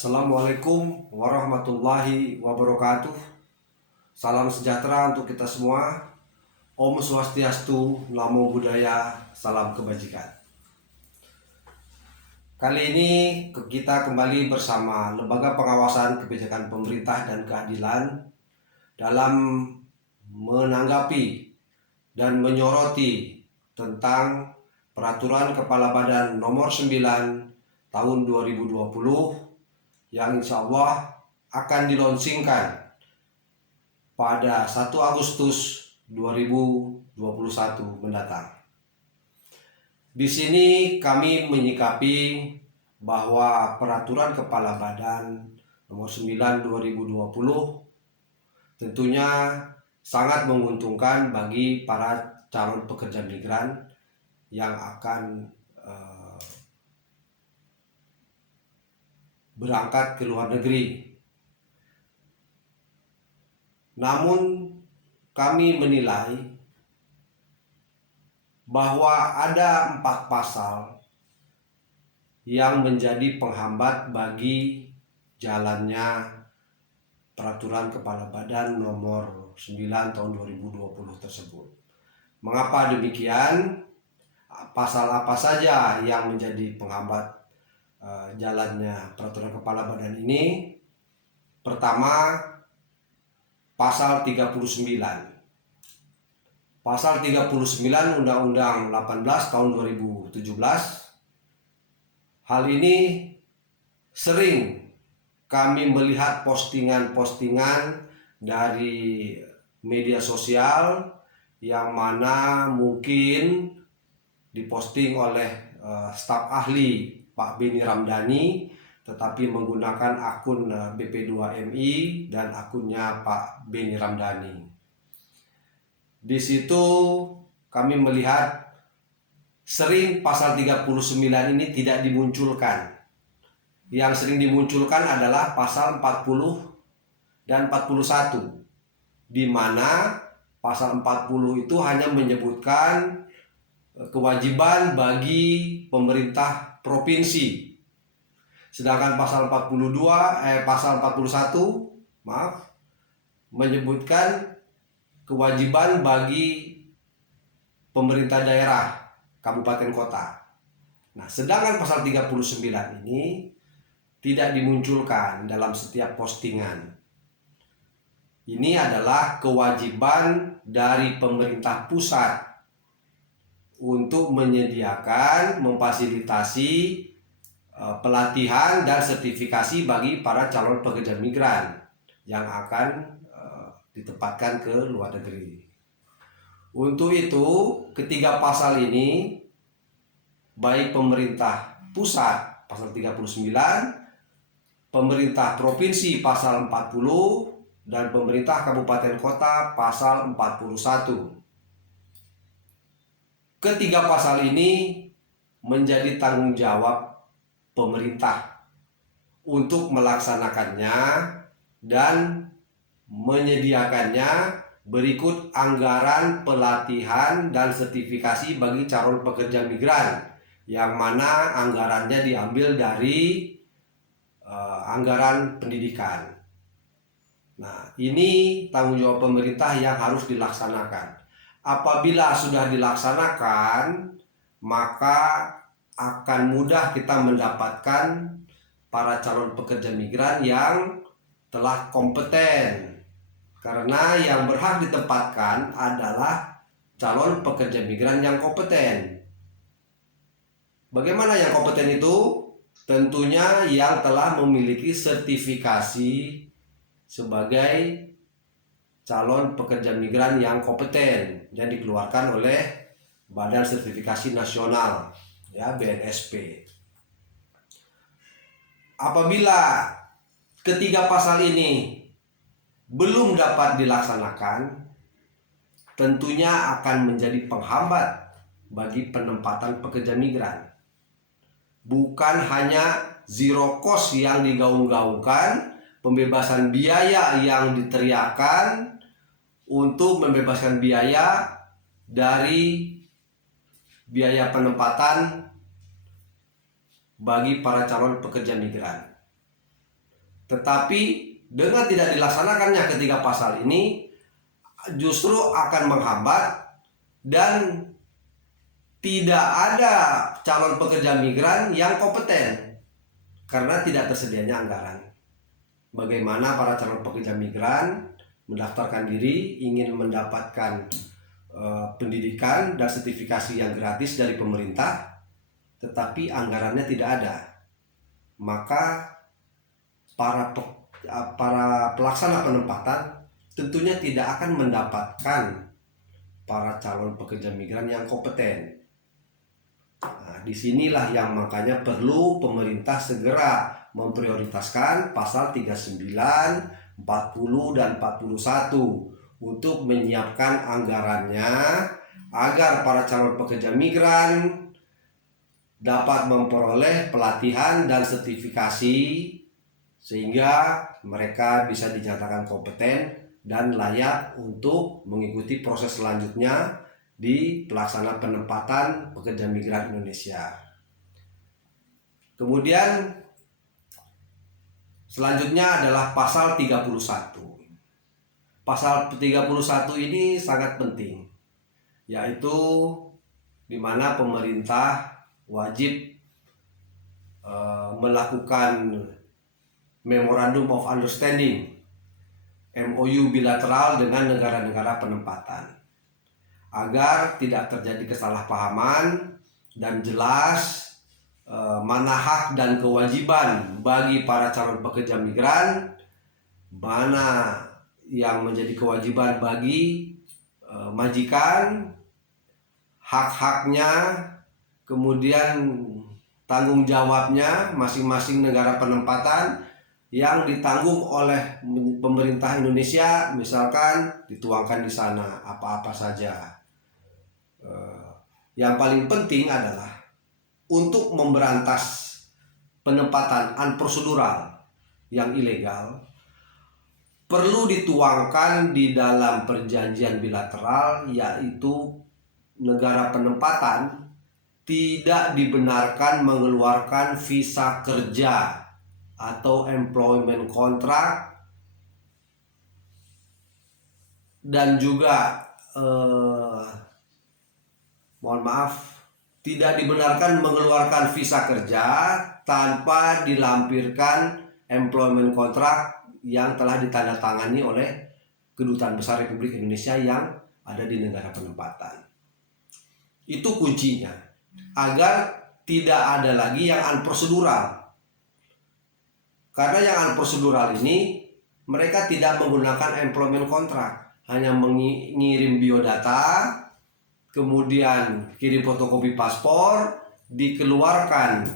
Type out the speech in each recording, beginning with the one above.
Assalamualaikum warahmatullahi wabarakatuh. Salam sejahtera untuk kita semua. Om Swastiastu, Namo Buddhaya, salam kebajikan. Kali ini kita kembali bersama Lembaga Pengawasan Kebijakan Pemerintah dan Keadilan dalam menanggapi dan menyoroti tentang Peraturan Kepala Badan Nomor 9 Tahun 2020 yang insya Allah akan dilonsingkan pada 1 Agustus 2021 mendatang. Di sini kami menyikapi bahwa Peraturan Kepala Badan Nomor 9 2020 tentunya sangat menguntungkan bagi para calon pekerja migran yang akan berangkat ke luar negeri. Namun kami menilai bahwa ada 4 pasal yang menjadi penghambat bagi jalannya Peraturan Kepala Badan Nomor 9 Tahun 2020 tersebut. Mengapa demikian? Pasal apa saja yang menjadi penghambat jalannya Peraturan Kepala Badan ini? Pertama, Pasal 39. Pasal 39 Undang-Undang 18 tahun 2017. Hal ini sering kami melihat postingan-postingan dari media sosial yang mana mungkin diposting oleh staf ahli Pak Beni Ramdhani, tetapi menggunakan akun BP2MI dan akunnya Pak Beni Ramdhani. Di situ kami melihat sering pasal 39 ini tidak dimunculkan. Yang sering dimunculkan adalah pasal 40 dan 41, di mana pasal 40 itu hanya menyebutkan kewajiban bagi pemerintah provinsi. Sedangkan pasal 41 menyebutkan kewajiban bagi pemerintah daerah, kabupaten kota. Nah, sedangkan pasal 39 ini tidak dimunculkan dalam setiap postingan. Ini adalah kewajiban dari pemerintah pusat untuk menyediakan, memfasilitasi pelatihan dan sertifikasi bagi para calon pekerja migran yang akan ditempatkan ke luar negeri. Untuk itu, ketiga pasal ini, baik pemerintah pusat pasal 39, pemerintah provinsi pasal 40, dan pemerintah kabupaten kota pasal 41. Ketiga pasal ini menjadi tanggung jawab pemerintah untuk melaksanakannya dan menyediakannya berikut anggaran pelatihan dan sertifikasi bagi calon pekerja migran, yang mana anggarannya diambil dari anggaran pendidikan. Nah, ini tanggung jawab pemerintah yang harus dilaksanakan. Apabila sudah dilaksanakan, maka akan mudah kita mendapatkan para calon pekerja migran yang telah kompeten. Karena yang berhak ditempatkan adalah calon pekerja migran yang kompeten. Bagaimana yang kompeten itu? Tentunya yang telah memiliki sertifikasi sebagai calon pekerja migran yang kompeten yang dikeluarkan oleh Badan Sertifikasi Nasional, ya, BNSP. Apabila ketiga pasal ini belum dapat dilaksanakan, tentunya akan menjadi penghambat bagi penempatan pekerja migran. Bukan hanya zero cost yang digaung-gaungkan, pembebasan biaya yang diteriakan untuk membebaskan biaya dari biaya penempatan bagi para calon pekerja migran. Tetapi dengan tidak dilaksanakannya ketiga pasal ini justru akan menghambat dan tidak ada calon pekerja migran yang kompeten karena tidak tersedianya anggaran. Bagaimana para calon pekerja migran mendaftarkan diri ingin mendapatkan pendidikan dan sertifikasi yang gratis dari pemerintah, tetapi anggarannya tidak ada. Maka para pelaksana penempatan tentunya tidak akan mendapatkan para calon pekerja migran yang kompeten. Nah, disinilah yang makanya perlu pemerintah segera memprioritaskan pasal 39, 40, dan 41 untuk menyiapkan anggarannya agar para calon pekerja migran dapat memperoleh pelatihan dan sertifikasi sehingga mereka bisa dinyatakan kompeten dan layak untuk mengikuti proses selanjutnya di pelaksanaan penempatan pekerja migran Indonesia. Kemudian selanjutnya adalah pasal 31. Pasal 31 ini sangat penting, yaitu di mana pemerintah wajib melakukan Memorandum of Understanding MOU bilateral dengan negara-negara penempatan agar tidak terjadi kesalahpahaman dan jelas mana hak dan kewajiban bagi para calon pekerja migran, mana yang menjadi kewajiban bagi majikan, hak-haknya, kemudian tanggung jawabnya masing-masing negara penempatan yang ditanggung oleh pemerintah Indonesia, misalkan dituangkan di sana apa-apa saja. Yang paling penting adalah untuk memberantas penempatan unprosedural yang ilegal, perlu dituangkan di dalam perjanjian bilateral, yaitu negara penempatan tidak dibenarkan mengeluarkan visa kerja atau employment contract, dan juga tidak dibenarkan mengeluarkan visa kerja tanpa dilampirkan employment contract yang telah ditandatangani oleh Kedutaan Besar Republik Indonesia yang ada di negara penempatan. Itu kuncinya, agar tidak ada lagi yang unprosedural. Karena yang unprosedural ini mereka tidak menggunakan employment contract, hanya mengirim biodata, kemudian kirim fotokopi paspor, dikeluarkan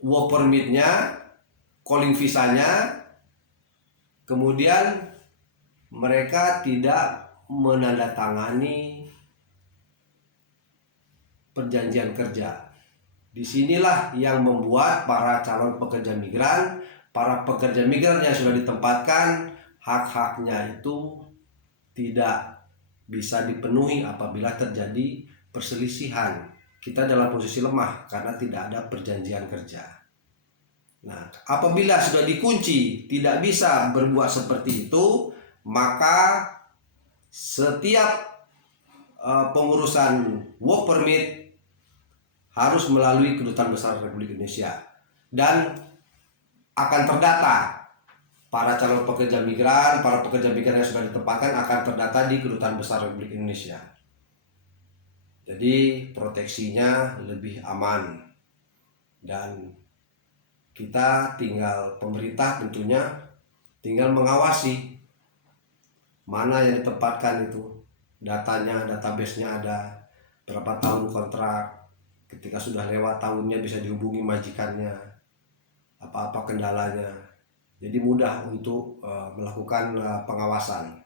work permit-nya, calling visanya, kemudian mereka tidak menandatangani perjanjian kerja. Disinilah yang membuat para calon pekerja migran, para pekerja migran yang sudah ditempatkan, hak-haknya itu tidak bisa dipenuhi apabila terjadi perselisihan. Kita dalam posisi lemah karena tidak ada perjanjian kerja. Nah, apabila sudah dikunci tidak bisa berbuat seperti itu, maka setiap pengurusan work permit harus melalui Kedutaan Besar Republik Indonesia dan akan terdata. Para calon pekerja migran, para pekerja migran yang sudah ditempatkan akan terdata di Kedutaan Besar Republik Indonesia. Jadi proteksinya lebih aman, dan kita pemerintah tentunya tinggal mengawasi mana yang ditempatkan itu, datanya, database-nya ada, berapa tahun kontrak, ketika sudah lewat tahunnya bisa dihubungi majikannya, apa-apa kendalanya. Jadi mudah untuk melakukan pengawasan.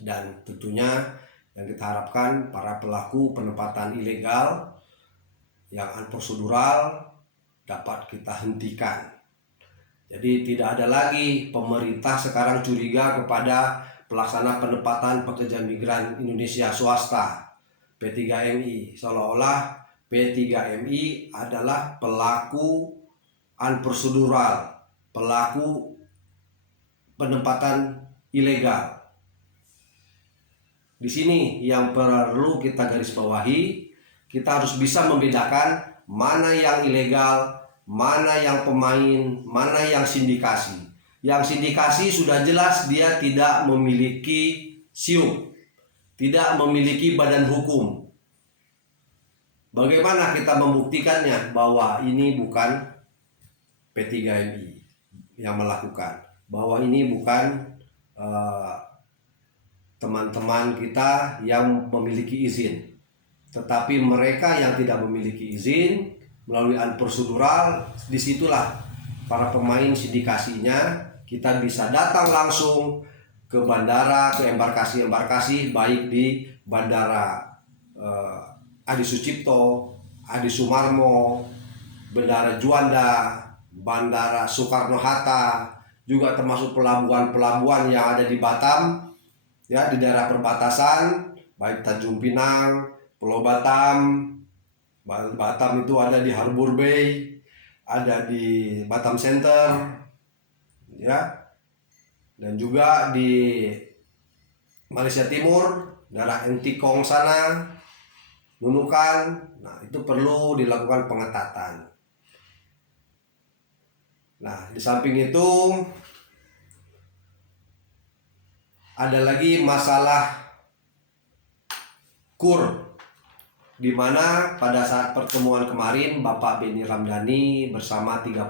Dan tentunya yang kita harapkan para pelaku penempatan ilegal yang unprosedural dapat kita hentikan. Jadi tidak ada lagi pemerintah sekarang curiga kepada pelaksana penempatan pekerja migran Indonesia swasta P3MI, seolah-olah P3MI adalah pelaku unprocedural, pelaku penempatan ilegal. Di sini yang perlu kita garis bawahi, kita harus bisa membedakan mana yang ilegal, mana yang pemain, mana yang sindikasi. Yang sindikasi sudah jelas dia tidak memiliki SIUP, tidak memiliki badan hukum. Bagaimana kita membuktikannya bahwa ini bukan P3MI yang melakukan, bahwa ini bukan teman-teman kita yang memiliki izin, tetapi mereka yang tidak memiliki izin melalui unprocedural. Disitulah para pemain sindikasinya. Kita bisa datang langsung ke bandara, ke embarkasi baik di Bandara Adi Sucipto, Adi Sumarmo, Bandara Juanda, Bandara Soekarno-Hatta, juga termasuk pelabuhan-pelabuhan yang ada di Batam, ya, di daerah perbatasan, baik Tanjung Pinang, Pulau Batam. Batam itu ada di Harbour Bay, ada di Batam Center, ya, dan juga di Malaysia Timur, daerah Entikong sana, Nunukan. Nah, itu perlu dilakukan pengetatan. Nah, di samping itu ada lagi masalah KUR, di mana pada saat pertemuan kemarin Bapak Benny Ramdhani bersama 30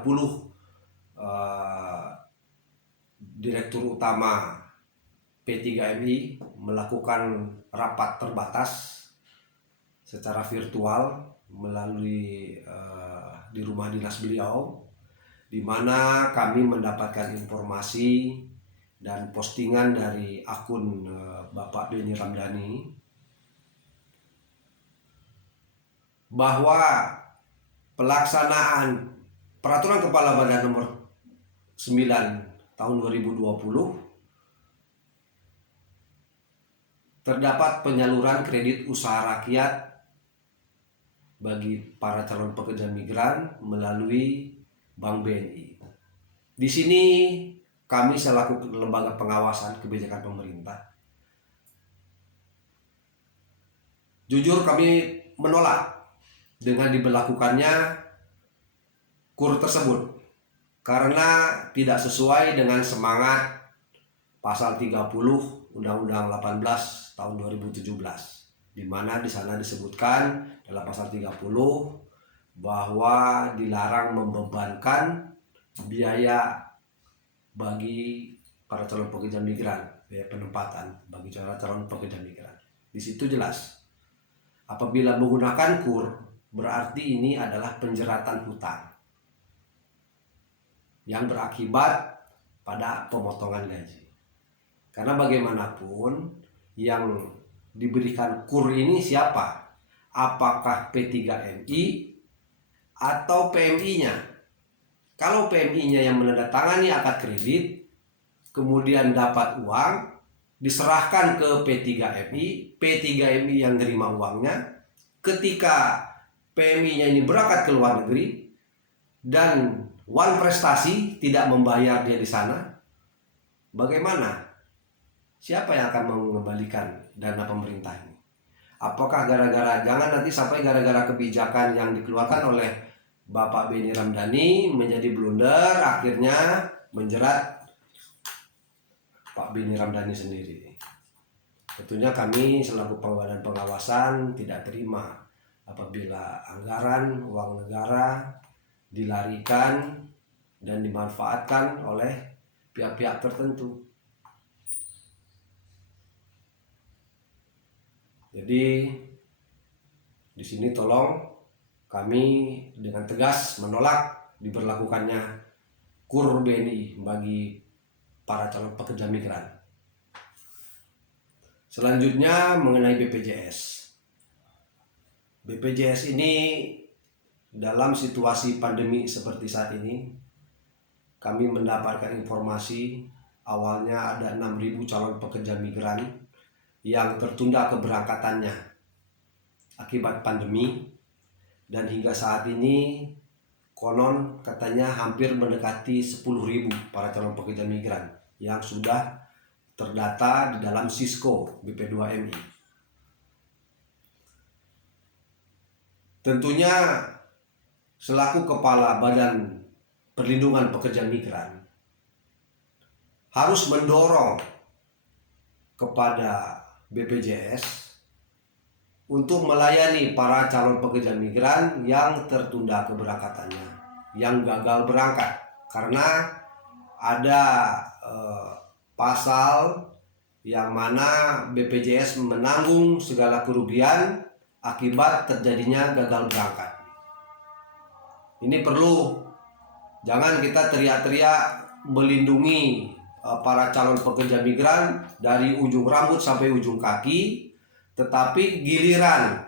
Direktur Utama P3MI melakukan rapat terbatas secara virtual melalui di rumah dinas beliau, di mana kami mendapatkan informasi dan postingan dari akun Bapak Benny Ramdhani bahwa pelaksanaan Peraturan Kepala Badan Nomor 9 tahun 2020 terdapat penyaluran kredit usaha rakyat bagi para calon pekerja migran melalui Bank BNI. Di sini kami selaku lembaga pengawasan kebijakan pemerintah, jujur kami menolak dengan diberlakukannya KUR tersebut karena tidak sesuai dengan semangat pasal 30 Undang-Undang 18 tahun 2017, di mana di sana disebutkan dalam pasal 30 bahwa dilarang membebankan biaya bagi para calon pekerja migran, biaya penempatan bagi calon pekerja migran. Di situ jelas, apabila menggunakan KUR berarti ini adalah penjeratan hutang yang berakibat pada pemotongan gaji. Karena bagaimanapun yang diberikan KUR ini siapa? Apakah P3MI atau PMI-nya? Kalau PMI-nya yang menandatangani akad kredit, kemudian dapat uang, diserahkan ke P3MI, P3MI yang nerima uangnya. Ketika PMI-nya ini berangkat ke luar negeri dan Wan Prestasi tidak membayar dia di sana, bagaimana? Siapa yang akan mengembalikan dana pemerintah ini? Apakah gara-gara, jangan nanti sampai gara-gara kebijakan yang dikeluarkan oleh Bapak Benny Ramdhani menjadi blunder, akhirnya menjerat Pak Benny Ramdhani sendiri. Tentunya kami selaku badan pengawasan tidak terima apabila anggaran uang negara dilarikan dan dimanfaatkan oleh pihak-pihak tertentu. Jadi di sini tolong kami dengan tegas menolak diberlakukannya KUR BNI bagi para calon pekerja migran. Selanjutnya mengenai BPJS. BPJS ini dalam situasi pandemi seperti saat ini, kami mendapatkan informasi awalnya ada 6.000 calon pekerja migran yang tertunda keberangkatannya akibat pandemi, dan hingga saat ini konon katanya hampir mendekati 10.000 para calon pekerja migran yang sudah terdata di dalam Sisco BP2MI. Tentunya selaku Kepala Badan Perlindungan Pekerja Migran harus mendorong kepada BPJS untuk melayani para calon pekerja migran yang tertunda keberangkatannya, yang gagal berangkat karena ada pasal yang mana BPJS menanggung segala kerugian akibat terjadinya gagal berangkat. Ini perlu, jangan kita teriak-teriak melindungi para calon pekerja migran dari ujung rambut sampai ujung kaki, tetapi giliran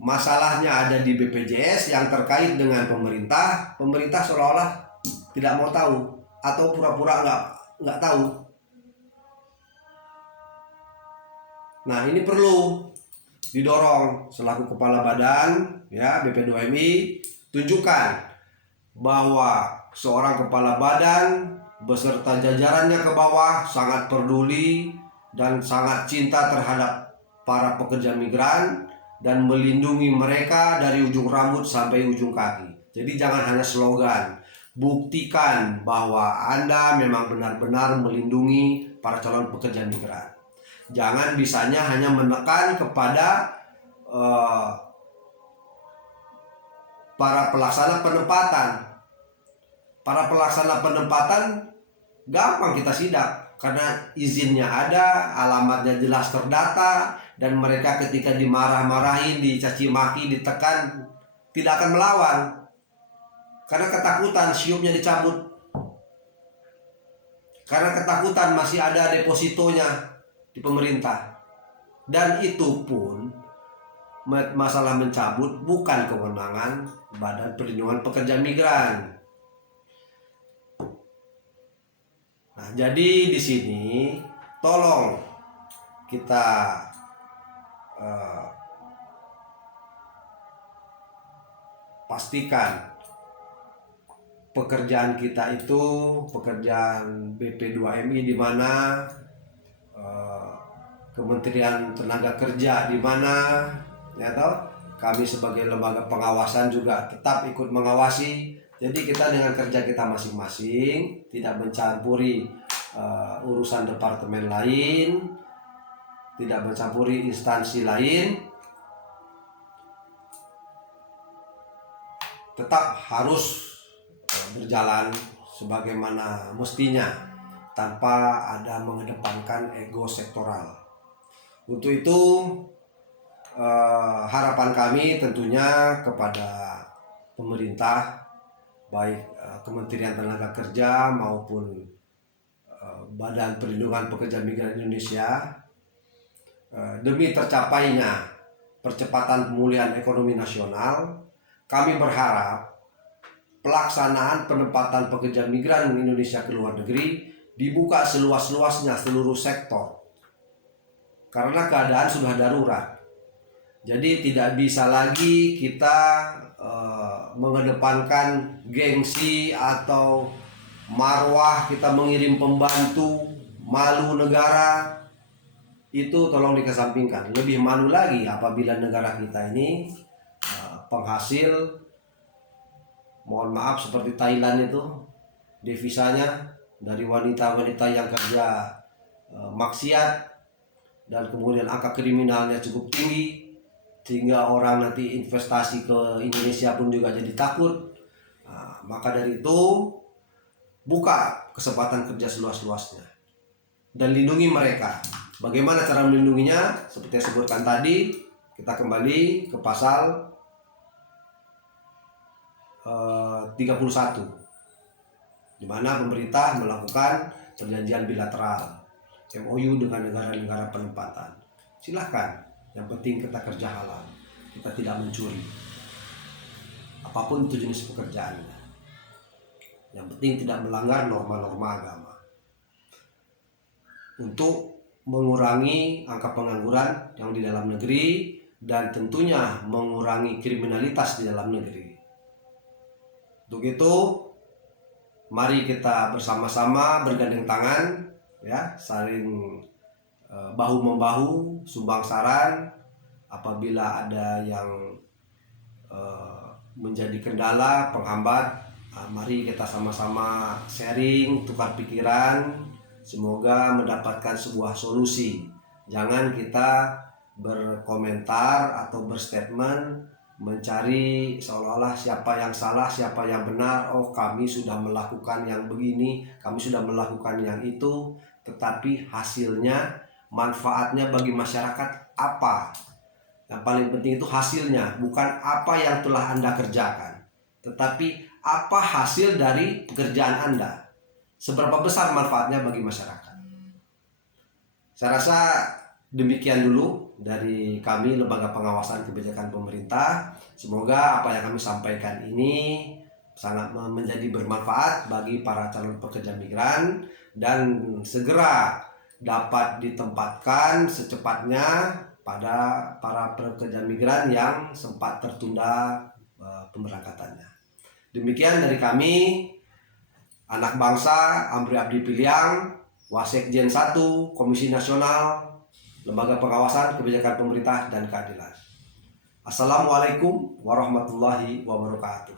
masalahnya ada di BPJS yang terkait dengan pemerintah seolah-olah tidak mau tahu atau pura-pura nggak tahu. Nah, ini perlu didorong selaku kepala badan ya BP2MI, tunjukkan bahwa seorang kepala badan beserta jajarannya ke bawah sangat peduli dan sangat cinta terhadap para pekerja migran dan melindungi mereka dari ujung rambut sampai ujung kaki. Jadi jangan hanya slogan, buktikan bahwa Anda memang benar-benar melindungi para calon pekerja migran. Jangan bisanya hanya menekan kepada para pelaksana penempatan. Para pelaksana penempatan gampang kita sidak karena izinnya ada, alamatnya jelas terdata, dan mereka ketika dimarah-marahin, dicaci maki, ditekan tidak akan melawan karena ketakutan siupnya dicabut, karena ketakutan masih ada depositonya di pemerintah. Dan itu pun masalah mencabut bukan kewenangan Badan Perlindungan Pekerja Migran. Nah, jadi di sini tolong kita pastikan pekerjaan kita itu pekerjaan BP2MI di mana, Kementerian Tenaga Kerja di mana, ya toh, kami sebagai lembaga pengawasan juga tetap ikut mengawasi. Jadi kita dengan kerja kita masing-masing, tidak mencampuri urusan departemen lain, tidak mencampuri instansi lain, tetap harus berjalan sebagaimana mestinya tanpa ada mengedepankan ego sektoral. Untuk itu harapan kami tentunya kepada pemerintah, baik Kementerian Tenaga Kerja maupun Badan Perlindungan Pekerja Migran Indonesia, demi tercapainya percepatan pemulihan ekonomi nasional, kami berharap pelaksanaan penempatan pekerja migran Indonesia ke luar negeri dibuka seluas-luasnya seluruh sektor, karena keadaan sudah darurat. Jadi tidak bisa lagi kita mengedepankan gengsi atau marwah kita mengirim pembantu, malu negara, itu tolong dikesampingkan. Lebih malu lagi apabila negara kita ini penghasil, mohon maaf, seperti Thailand itu, devisanya dari wanita-wanita yang kerja maksiat dan kemudian angka kriminalnya cukup tinggi, sehingga orang nanti investasi ke Indonesia pun juga jadi takut. Nah, maka dari itu buka kesempatan kerja seluas-luasnya dan lindungi mereka. Bagaimana cara melindunginya? Seperti yang sebutkan tadi, kita kembali ke pasal 31, di mana pemerintah melakukan perjanjian bilateral MOU dengan negara-negara penempatan. Silahkan. Yang penting kita kerja halal, kita tidak mencuri, apapun itu jenis pekerjaannya. Yang penting tidak melanggar norma-norma agama, untuk mengurangi angka pengangguran yang di dalam negeri dan tentunya mengurangi kriminalitas di dalam negeri. Untuk itu, mari kita bersama-sama bergandeng tangan, ya, saling bahu membahu, sumbang saran. Apabila ada yang menjadi kendala, penghambat, mari kita sama-sama sharing, tukar pikiran, semoga mendapatkan sebuah solusi. Jangan kita berkomentar atau berstatement mencari seolah-olah siapa yang salah, siapa yang benar. Oh, kami sudah melakukan yang begini, kami sudah melakukan yang itu, tetapi hasilnya, manfaatnya bagi masyarakat apa? Yang paling penting itu hasilnya, bukan apa yang telah Anda kerjakan, tetapi apa hasil dari pekerjaan Anda. Seberapa besar manfaatnya bagi masyarakat. Saya rasa demikian dulu dari kami, Lembaga Pengawasan Kebijakan Pemerintah. Semoga apa yang kami sampaikan ini sangat menjadi bermanfaat bagi para calon pekerja migran dan segera dapat ditempatkan secepatnya pada para pekerja migran yang sempat tertunda pemberangkatannya. Demikian dari kami, anak bangsa Amri Abdi Piliang, Wasekjen 1, Komisi Nasional, Lembaga Pengawasan Kebijakan Pemerintah dan Keadilan. Assalamualaikum warahmatullahi wabarakatuh.